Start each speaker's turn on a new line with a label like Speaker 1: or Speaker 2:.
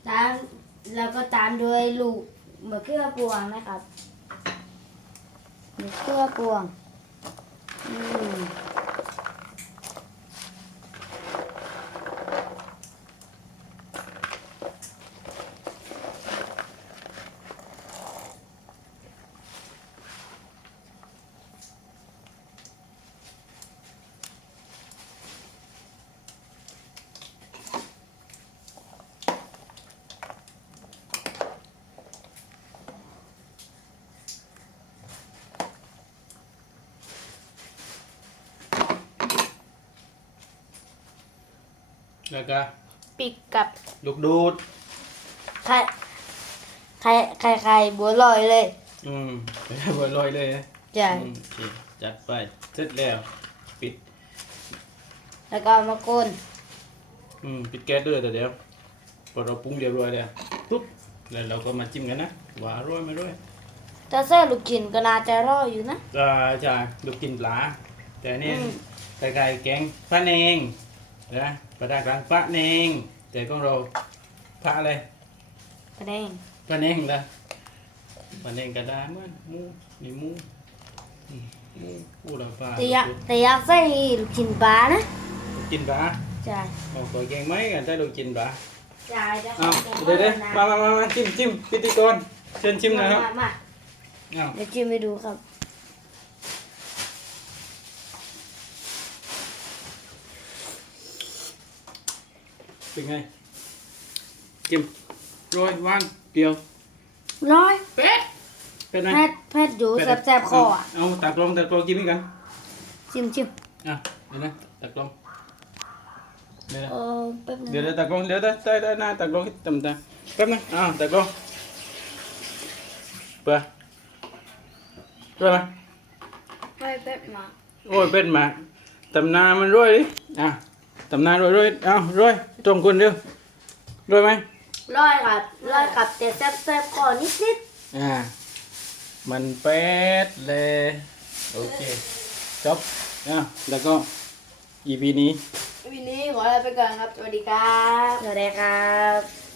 Speaker 1: ตามแล้วก็ตามด้วยลูกมะเขือพวงนะครับมะเขือพวงอืม
Speaker 2: แล้วก็
Speaker 1: ปิกกับ
Speaker 2: ลูกดูด
Speaker 1: ไข่ไข่บัวลอยเลย
Speaker 2: ไปบัวลอยเลยนะ
Speaker 1: ใช่
Speaker 2: โอเคจัดไปเสร็จแล้วปิด
Speaker 1: แล้วก็มาก้น
Speaker 2: ปิดแก๊สด้วยแต่เดี๋ยวพอเราปรุงเรียบร้อยแล้วปุ๊บแล้วเราก็มาจิ้มกันนะว่าอร่อยไม่อร่อย
Speaker 1: แต่เส้นลูกชิ้นก็น่าจะรออยู่นะ
Speaker 2: ใช่ลูกกินปลาแต่นี่ไก่แกงพระเนงนะภาษากลางพระเนงแต่ของเราพระอะไร
Speaker 1: กระเด้ง
Speaker 2: พระเนงนะพระเนงกระดาษเหมือนหมูนี่หมูเราปลา
Speaker 1: แต่อยากใส่ลูกชิ้นปลานะ
Speaker 2: ลูกกินปลา
Speaker 1: ใช่
Speaker 2: เอาตัวแกงไหมกันได้ลูกกินปลา
Speaker 1: ใช่
Speaker 2: เอาเดี๋ยวมาจิ้มพิธีกรเชิญชิมหน่อยครับ
Speaker 1: มาเดี๋ยวชิมไปดูครับ
Speaker 2: เป็นไงจิ้มโรยวางเดียว
Speaker 1: ร้อย
Speaker 2: เป็ดไหม
Speaker 1: แพทอยู่แซ่บคออ่ะ
Speaker 2: เอาตักลงจิ้มอีกกัน
Speaker 1: ชิม
Speaker 2: เดี๋ยวนะตักลงเดี๋ยว
Speaker 1: แป๊บนึง
Speaker 2: เดี๋ยวตักลงเดี๋ยวได้หน้าตักลงตำตาแป๊บนึงตักลงเปล่าด้วยไหม
Speaker 1: ไม่เป็ดมา
Speaker 2: โอ้ยเป็ดมาตำนามันรวยดิตำนารวยรวยตรงคนเดียวรวยไหม
Speaker 1: ร้อยครับแต่แซ่บคอนิด
Speaker 2: มันเป็ดเลยโอเคจบแล้วก็ EP นี้
Speaker 1: วันนี้ขอลาไปก่อนครับสวัสดีครับ